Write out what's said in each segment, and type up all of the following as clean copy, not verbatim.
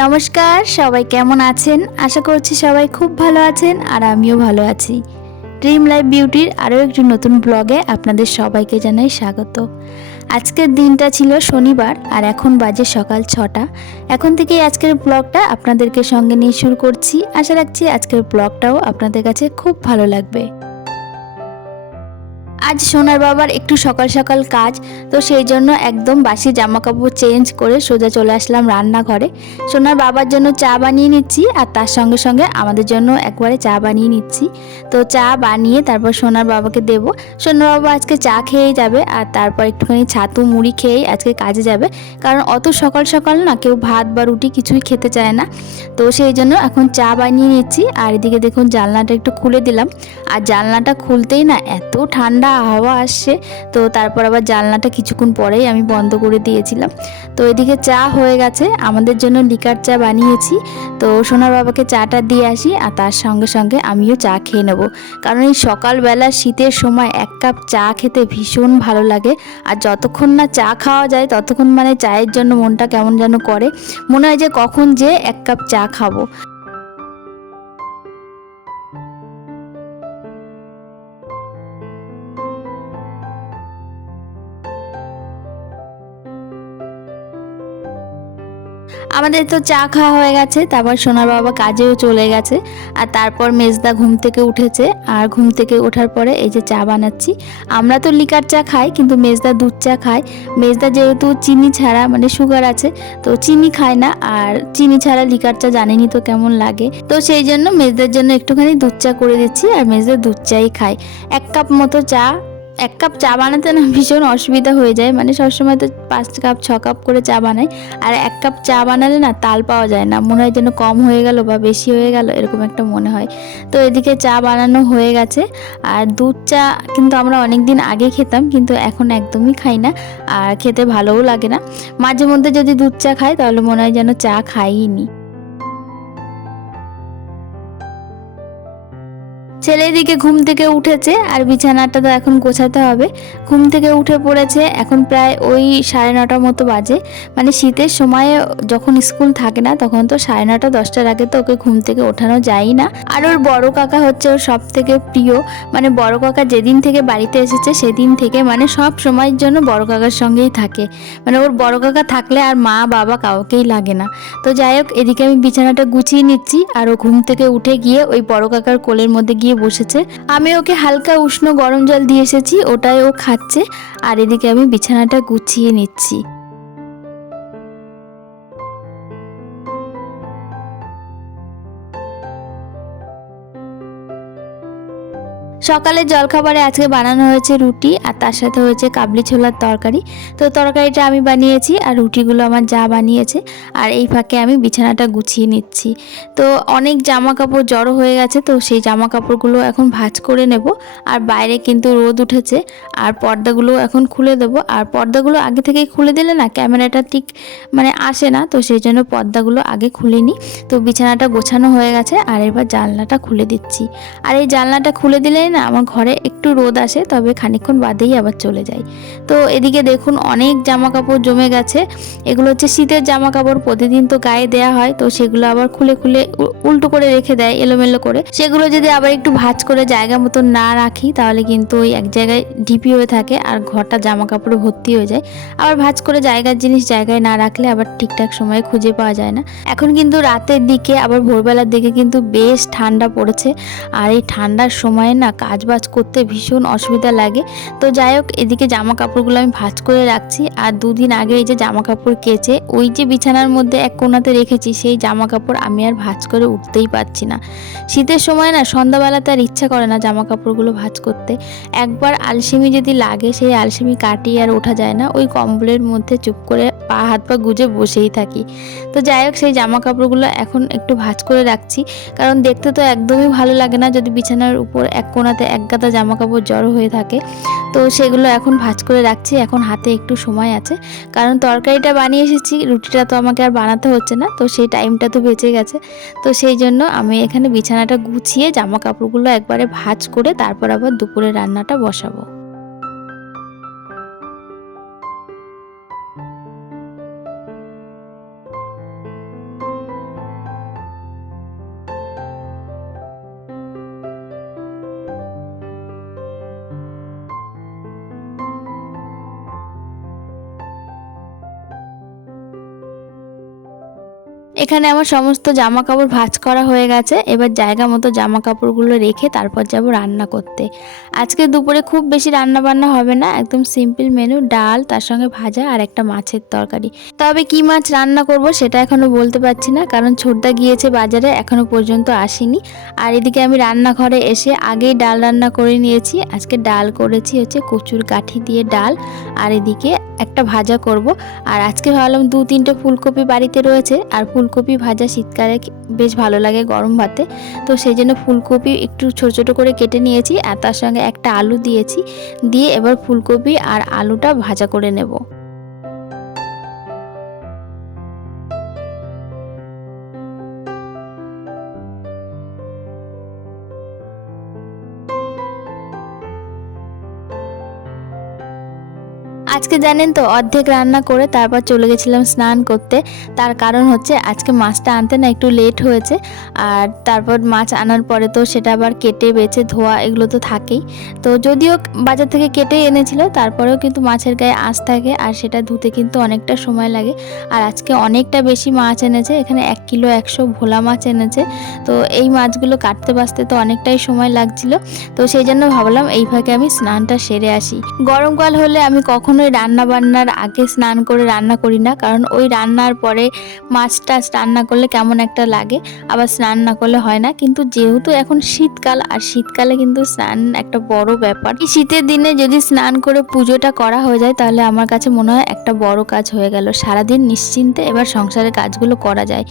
নমস্কার, সবাই কেমন আছেন? আশা করছি সবাই খুব ভালো আছেন আর আমিও ভালো আছি। ড্রিম লাইফ বিউটির আরও একটি নতুন ব্লগে আপনাদের সবাইকে জানাই স্বাগত। আজকের দিনটা ছিল শনিবার আর এখন বাজে সকাল 6টা। এখন থেকেই আজকের ব্লগটা আপনাদেরকে সঙ্গে নিয়ে শুরু করছি। আশা রাখছি আজকের ব্লগটাও আপনাদের কাছে খুব ভালো লাগবে। আজ সোনার বাবার একটু সকাল সকাল কাজ, তো সেই জন্য একদম বাসি জামা কাপড় চেঞ্জ করে সোজা চলে আসলাম রান্নাঘরে। সোনার বাবার জন্য চা বানিয়ে নিচ্ছি আর তার সঙ্গে সঙ্গে আমাদের জন্য একবারে চা বানিয়ে নিচ্ছি। তো চা বানিয়ে তারপর সোনার বাবাকে দেবো। সোনার বাবা আজকে চা খেয়েই যাবে আর তারপর একটুখানি ছাতু মুড়ি খেয়েই আজকে কাজে যাবে, কারণ অত সকাল সকাল না কেউ ভাত বা রুটি কিছুই খেতে চায় না। তো সেই জন্য এখন চা বানিয়ে নিচ্ছি। আর এদিকে দেখুন জানলাটা একটু খুলে দিলাম, আর জানলাটা খুলতেই না এত ঠান্ডা হাওয়া আসছে। তো তারপর আবার জানলাটা কিছুক্ষণ পরেই আমি বন্ধ করে দিয়েছিলাম। তো এদিকে চা হয়ে গেছে, আমাদের জন্য লিকার চা বানিয়েছি। তো সোনার বাবাকে চাটা দিয়ে আসি আর তার সঙ্গে সঙ্গে আমিও চা খেয়ে নেব, কারণ এই সকালবেলা শীতের সময় এক কাপ চা খেতে ভীষণ ভালো লাগে। আর যতক্ষণ না চা খাওয়া যায় ততক্ষণ মানে চায়ের জন্য মনটা কেমন যেন করে, মনে হয় যে কখন যে এক কাপ চা খাবো। আমাদের তো চা খাওয়া হয়ে গেছে, তারপর সোনার বাবা কাজেও চলে গেছে। আর তারপর মেজদা ঘুম থেকে উঠেছে, আর ঘুম থেকে ওঠার পরে এই যে চা বানাচ্ছি। আমরা তো লিকার চা খাই, কিন্তু মেজদা দুধ চা খায়। মেজদা যেহেতু চিনি ছাড়া মানে সুগার আছে, তো চিনি খায় না, আর চিনি ছাড়া লিকার চা জানেনি তো কেমন লাগে। তো সেই জন্য মেজদার জন্য একটুখানি দুধ চা করে দিচ্ছি, আর মেজদা দুধ চাই খায়। 1 কাপ মতো চা, 1 কাপ চা বানাতে না ভীষণ অসুবিধা হয়ে যায়, মানে সবসময় তো 5 কাপ 6 কাপ করে চা বানাই। আর 1 কাপ চা বানালে না তাল পাওয়া যায় না, মনে হয় যেন কম হয়ে গেল বা বেশি হয়ে গেল এরকম একটা মনে হয়। তো এদিকে চা বানানো হয়ে গেছে। আর দুধ চা কিন্তু আমরা অনেক দিন আগে খেতাম, কিন্তু এখন একদমই খাই না, আর খেতে ভালোও লাগে না। মাঝে মধ্যে যদি দুধ চা খাই তাহলে মনে হয় যেন চা খাইনি। ছেলে এদিকে ঘুম থেকে উঠেছে আর বিছানাটা তো এখন গোছাতে হবে। ঘুম থেকে উঠে পড়েছে, এখন প্রায় ওই 9:30 মতো বাজে। মানে শীতের সময়ে যখন স্কুল থাকে না তখন তো 9:30 10টার আগে তো ওকে ঘুম থেকে ওঠানো যায়ই না। আর ওর বড় কাকা হচ্ছে ওর সব থেকে প্রিয়, মানে বড় কাকা যেদিন থেকে বাড়িতে এসেছে সেদিন থেকে মানে সব সময়ের জন্য বড় কাকার সঙ্গেই থাকে। মানে ওর বড় কাকা থাকলে আর মা বাবা কাউকেই লাগে না। তো যাই হোক, এদিকে আমি বিছানাটা গুছিয়ে নিচ্ছি আর ও ঘুম থেকে উঠে গিয়ে ওই বড় কাকার কোলের মধ্যে গিয়ে বসেছে। আমি ওকে হালকা উষ্ণ গরম জল দিয়ে এসেছি, ওটাই ও খাচ্ছে। আর এদিকে আমি বিছানাটা গুছিয়ে নিচ্ছি। সকালের জলখাবারে আজকে বানানো হয়েছে রুটি, আর তার সাথে হয়েছে কাবলি ছোলার তরকারি। তো তরকারিটা আমি বানিয়েছি আর রুটিগুলো আমার যা বানিয়েছে। আর এই ফাঁকে আমি বিছানাটা গুছিয়ে নিচ্ছি। তো অনেক জামা কাপড় জড়ো হয়ে গেছে, তো সেই জামা কাপড়গুলো এখন ভাঁজ করে নেব। আর বাইরে কিন্তু রোদ উঠেছে, আর পর্দাগুলো এখন খুলে দেবো। আর পর্দাগুলো আগে থেকেই খুলে দিলে না ক্যামেরাটা ঠিক মানে আসে না, তো সেই জন্য পর্দাগুলো আগে খুলে নিই। তো বিছানাটা গোছানো হয়ে গেছে, আর এবার জানলাটা খুলে দিচ্ছি। আর এই জানলাটা খুলে দিলেই না আমার ঘরে একটু রোদ আসে, তবে খানিকক্ষণ বাদেই আবার চলে যায়। তো এদিকে দেখুন অনেক জামা কাপড় জমে গেছে। এগুলো হচ্ছে শীতের জামা কাপড়, প্রতিদিন তো গায়ে দেয়া হয়, তো সেগুলো আবার খুলে খুলে উল্টো করে রেখে দেয় এলোমেলো করে। সেগুলো যদি আবার একটু ভাঁজ করে জায়গা মতো না রাখি তাহলে কিন্তু ওই এক জায়গায় ঢিপি হয়ে থাকে আর ঘরটা জামা কাপড়ে ভর্তি হয়ে যায়। আবার ভাঁজ করে জায়গার জিনিস জায়গায় না রাখলে আবার ঠিকঠাক সময়ে খুঁজে পাওয়া যায় না। এখন কিন্তু রাতের দিকে আবার ভোরবেলার দিকে কিন্তু বেশ ঠান্ডা পড়েছে, আর এই ঠান্ডার সময়ে না কাজবাজ করতে ভীষণ অসুবিধা লাগে। তো যাই হোক, এদিকে জামা কাপড়গুলো আমি ভাঁজ করে রাখছি। আর 2 দিন আগে এই যে জামা কাপড় কেচে ওই যে বিছানার মধ্যে এক কোণাতে রেখেছি, সেই জামা কাপড় আমি আর ভাঁজ করে উঠতেই পারছি না। শীতের সময় না সন্ধ্যাবেলাতে আর ইচ্ছা করে না জামা কাপড়গুলো ভাঁজ করতে। একবার আলসেমি যদি লাগে সেই আলসেমি কাটিয়ে আর ওঠা যায় না, ওই কম্বলের মধ্যে চুপ করে পা হাত পা গুজে বসেই থাকি। তো যাই হোক, সেই জামা কাপড়গুলো এখন একটু ভাঁজ করে রাখছি, কারণ দেখতে তো একদমই ভালো লাগে না যদি বিছানার উপর এক কোণাতে এক গাদা জামা কাপড় জড়ো হয়ে থাকে। তো সেগুলো এখন ভাঁজ করে রাখছি, এখন হাতে একটু সময় আছে, কারণ তরকারিটা বানিয়ে এসেছি, রুটিটা তো আমাকে আর বানাতে হচ্ছে না, তো সেই টাইমটা তো বেঁচে গেছে। তো সেই জন্য আমি এখানে বিছানাটা গুছিয়ে জামা কাপড়গুলো একবারে ভাঁজ করে তারপর আবার দুপুরে রান্নাটা বসাবো। এখানে আমার সমস্ত জামা কাপড় ভাঁজ করা হয়ে গেছে। এবার জায়গা মতো জামা কাপড়গুলো রেখে তারপর যাব রান্না করতে। আজকে দুপুরে খুব বেশি রান্না বান্না হবে না, একদম সিম্পল মেনু, ডাল তার সঙ্গে ভাজা আর একটা মাছের তরকারি। তবে কি মাছ রান্না করব সেটা এখনো বলতে পারছি না, কারণ ছোটদা গিয়েছে বাজারে, এখনো পর্যন্ত আসেনি। আর এদিকে আমি রান্নাঘরে এসে আগেই ডাল রান্না করে নিয়েছি। আজকে ডাল করেছি হচ্ছে কচুর কাঠি দিয়ে ডাল, আর এদিকে একটা ভাজা করব। আর আজকে ভাবলাম 2-3টে ফুলকপি বাড়িতে রয়েছে, আর ফুলকপি ভাজা শীতকালে বেশ ভালো লাগে গরম ভাতে। তো সেই জন্য ফুলকপি একটু ছোট ছোট করে কেটে নিয়েছি, আর তার সঙ্গে একটা আলু দিয়েছি, দিয়ে এবার ফুলকপি আর আলুটা ভাজা করে নেব। আজকে জানেন তো অর্ধেক রান্না করে তারপর চলে গেছিলাম স্নান করতে। তার কারণ হচ্ছে আজকে মাছটা আনতে না একটু লেট হয়েছে, আর তারপর মাছ আনার পরে তো সেটা আবার কেটে বেছে ধোয়া এগুলো তো থাকেই। তো যদিও বাজার থেকে কেটে এনেছিল, তারপরেও কিন্তু মাছের গায়ে আঁশ থাকে, আর সেটা ধুতে কিন্তু অনেকটা সময় লাগে। আর আজকে অনেকটা বেশি মাছ এনেছে, এখানে 1 কিলো 100 ভোলা মাছ এনেছে। তো এই মাছগুলো কাটতে বাছতে তো অনেকটাই সময় লাগছিল। তো সেই জন্য ভাবলাম এই ফাঁকে আমি স্নানটা সেরে আসি। গরমকাল হলে আমি কখনোই রান্না বান্নার আগে স্নান করে রান্না করি না, কারণ ওই রান্নার পরে মাছটা রান্না করলে কেমন একটা লাগে, আবার স্নান না করলে হয় না। কিন্তু যেহেতু এখন শীতকাল, আর শীতকালে কিন্তু স্নান একটা বড় ব্যাপার। এই শীতের দিনে যদি স্নান করে পুজোটা করা হয়ে যায়, তাহলে আমার কাছে মনে হয় একটা বড় কাজ হয়ে গেল। সারাদিন নিশ্চিন্তে এবার সংসারের কাজগুলো করা যায়।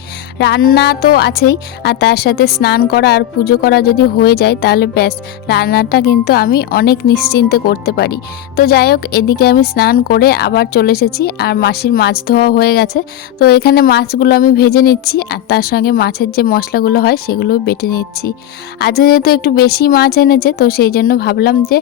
রান্না তো আছেই, আর তার সাথে স্নান করা আর পুজো করা যদি হয়ে যায়, তাহলে ব্যাস রান্নাটা কিন্তু আমি অনেক নিশ্চিন্তে করতে পারি। তো যাই হোক, এদিকে আমি স্নান করে আবার চলে এসেছি, আর মাসির মাছ ধোয়া হয়ে গেছে। তো এখানে মাছগুলো আমি ভেজে নিচ্ছি, আর তার সঙ্গে মাছের যে মশলাগুলো হয় সেগুলো বেটে নিচ্ছি। আজকে যেহেতু একটু বেশি মাছ এনেছে, তো সেই জন্য ভাবলাম যে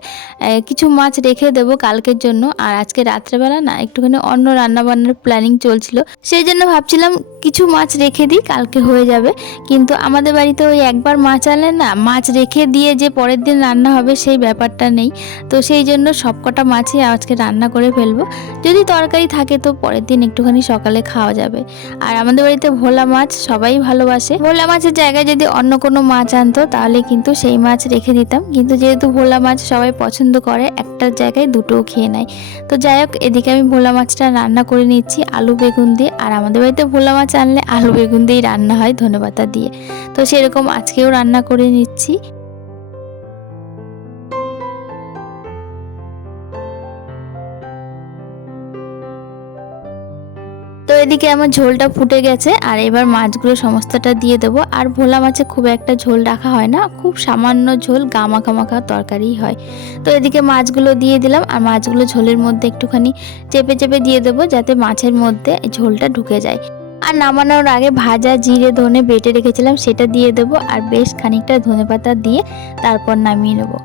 কিছু মাছ রেখে দেবো কালকের জন্য। আর আজকে রাত্রেবেলা না একটুখানি অন্য রান্নাবান্নার প্ল্যানিং চলছিল, সেই জন্য ভাবছিলাম কিছু মাছ রেখে দিই, কালকে হয়ে যাবে। কিন্তু আমাদের বাড়িতে ওই একবার মাছ আনলে না, মাছ রেখে দিয়ে যে পরের দিন রান্না হবে সেই ব্যাপারটা নেই। তো সেই জন্য সবকটা মাছই আজকে রান্না করে ফেলবো। যদি তরকারি থাকে তো পরের দিন একটুখানি সকালে খাওয়া যাবে। আর আমাদের বাড়িতে ভোলা মাছ সবাই ভালোবাসে। ভোলা মাছের জায়গায় যদি অন্য কোনো মাছ আনতো তাহলে কিন্তু সেই মাছ রেখে দিতাম, কিন্তু যেহেতু ভোলা মাছ সবাই পছন্দ করে, একটার জায়গায় দুটোও খেয়ে নেয়। তো যাই হোক, এদিকে আমি ভোলা মাছটা রান্না করে নিচ্ছি আলু বেগুন দিয়ে। আর আমাদের বাড়িতে ভোলা মাছ আনলে আলু বেগুন দিয়েই রান্না হয়, ধনেপাতা দিয়ে। তো সেরকম আজকেও রান্না করে নিচ্ছি। তো এদিকে আমার ঝোলটা ফুটে গেছে, আর এবার মাছগুলো সমস্তটা দিয়ে দেবো। আর ভোলা মাছে খুব একটা ঝোল রাখা হয় না, খুব সামান্য ঝোল, গামাখা মাখা তরকারিই হয়। তো এদিকে মাছগুলো দিয়ে দিলাম, আর মাছগুলো ঝোলের মধ্যে একটুখানি চেপে চেপে দিয়ে দেবো, যাতে মাছের মধ্যে ঝোলটা ঢুকে যায়। আর নামানোর আগে ভাজা জিরে ধনে বেটে রেখেছিলাম সেটা দিয়ে দেবো, আর বেশ খানিকটা ধনেপাতা দিয়ে তারপর নামিয়ে নেবো।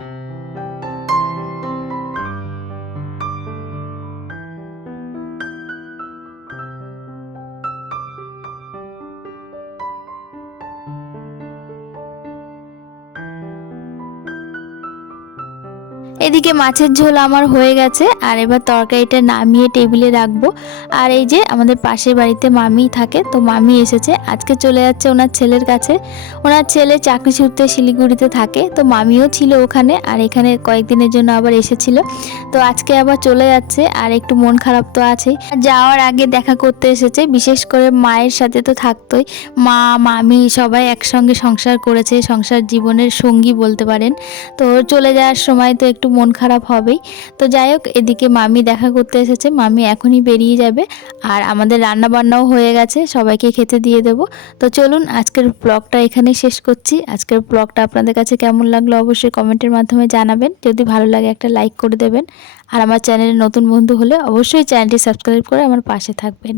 এদিকে মাছের ঝোল আমার হয়ে গেছে, আর এবার তরকারিটা নামিয়ে টেবিলে রাখবো। আর এই যে আমাদের পাশের বাড়িতে মামি থাকে, তো মামি এসেছে, আজকে চলে যাচ্ছে ওনার ছেলের কাছে। ওনার ছেলে চাকরি সূত্রে শিলিগুড়িতে থাকে, তো মামিও ছিল ওখানে, আর এখানে কয়েকদিনের জন্য আবার এসেছিল। তো আজকে আবার চলে যাচ্ছে, আর একটু মন খারাপ তো আছেই। যাওয়ার আগে দেখা করতে এসেছে, বিশেষ করে মায়ের সাথে তো থাকতোই। মা মামি সবাই একসঙ্গে সংসার করেছে, সংসার জীবনের সঙ্গী বলতে পারেন। তো চলে যাওয়ার সময় তো একটু মন খারাপ হবেই। তো যাই হোক, এদিকে মামি দেখা করতে এসেছে, মামি এখনই বেরিয়ে যাবে। আর আমাদের রান্না বান্নাও হয়ে গেছে, সবাইকে খেতে দিয়ে দেব। তো চলুন আজকের ব্লগটা এখানেই শেষ করছি। আজকের ব্লগটা আপনাদের কাছে কেমন লাগলো অবশ্যই কমেন্টের মাধ্যমে জানাবেন। যদি ভালো লাগে একটা লাইক করে দেবেন, আর আমার চ্যানেলে নতুন বন্ধু হলে অবশ্যই চ্যানেলটি সাবস্ক্রাইব করে আমার পাশে থাকবেন।